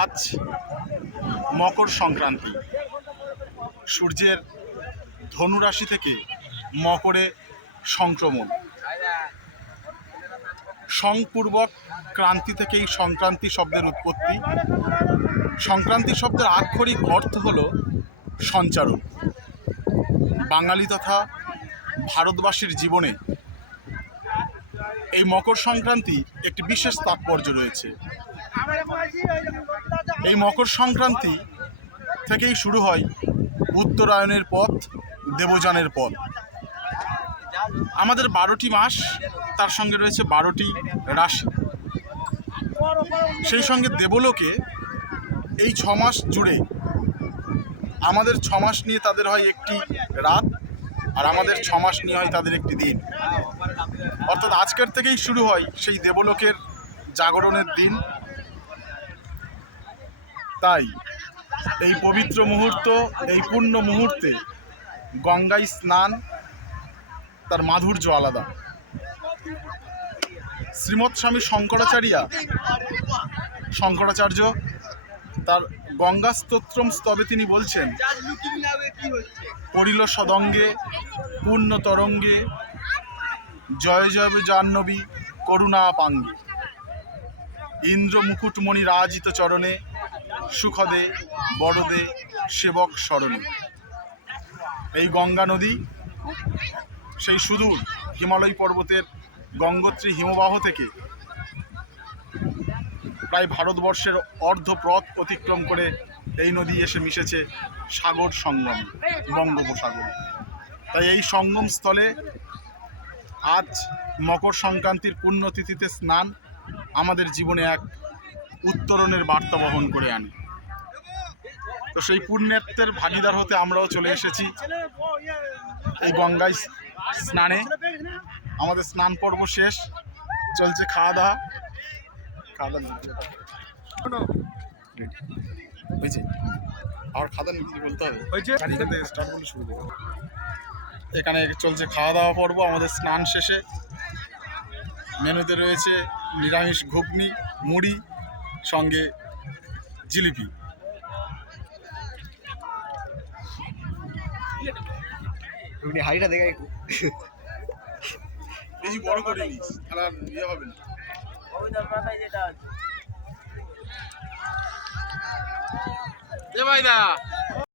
আজ মকর সংক্রান্তি। সূর্যের ধনুরাশি থেকে মকরে সংক্রমণ। সংপূর্বক ক্রান্তি থেকেই সংক্রান্তি শব্দের উৎপত্তি। সংক্রান্তি শব্দের আক্ষরিক অর্থ হল সঞ্চারণ। বাঙালি তথা ভারতবাসীর জীবনে এই মকর সংক্রান্তি একটি বিশেষ তাৎপর্য রয়েছে। এই মকর সংক্রান্তি থেকেই শুরু হয় উত্তরায়ণের পথ, দেবযানের পথ। আমাদের 12টি মাস, তার সঙ্গে রয়েছে 12টি রাশি। সেই সঙ্গে দেবলোকে এই 6 মাস জুড়ে আমাদের 6 মাস নিয়ে তাদের হয় একটি রাত, আর আমাদের 6 মাস নিয়ে হয় তাদের একটি দিন। অর্থাৎ আজকের থেকেই শুরু হয় সেই দেবলোকের জাগরণের দিন। তাই এই পবিত্র মুহূর্ত, এই পূর্ণ মুহূর্তে গঙ্গায় স্নান, তার মাধুর্য আলাদা। শ্রীমৎ স্বামী শঙ্করাচার্য তার গঙ্গা স্তোত্রম স্তবে তিনি বলছেন, পরিল সদঙ্গে পূর্ণ তরঙ্গে জয় জয় জাহ্নবী করুণা পাঙ্গে, ইন্দ্র মুকুটমণি রাজিত চরণে সুখদে বড়দে সেবক স্মরণে। এই গঙ্গা নদী সেই সুদূর হিমালয় পর্বতের গঙ্গোত্রী হিমবাহ থেকে প্রায় ভারতবর্ষের অর্ধপথ অতিক্রম করে এই নদী এসে মিশেছে সাগর সঙ্গমে, বঙ্গোপসাগরে। তাই এই সঙ্গম স্থলে আজ মকর সংক্রান্তির পুণ্যতিথিতে স্নান আমাদের জীবনে এক উত্তরণের বার্তা বহন করে আনে। তো সেই পুণ্যার্থের ভাগিদার হতে আমরাও চলে এসেছি এই গঙ্গায় স্নানে। আমাদের স্নান পর্ব শেষ, চলছে খাওয়া দাওয়া। হয়েছে আর খাদান বলতে হবে, এখানে চলছে খাওয়া দাওয়া পর্ব। আমাদের স্নান শেষে মেনুতে রয়েছে নিরামিষ ঘুগনি, মুড়ি, সঙ্গে জিলিপি। হাড়িটা দেখে বেশি বড় করে নিস, তাহলে আর ইয়ে হবে না। এ ভাই দা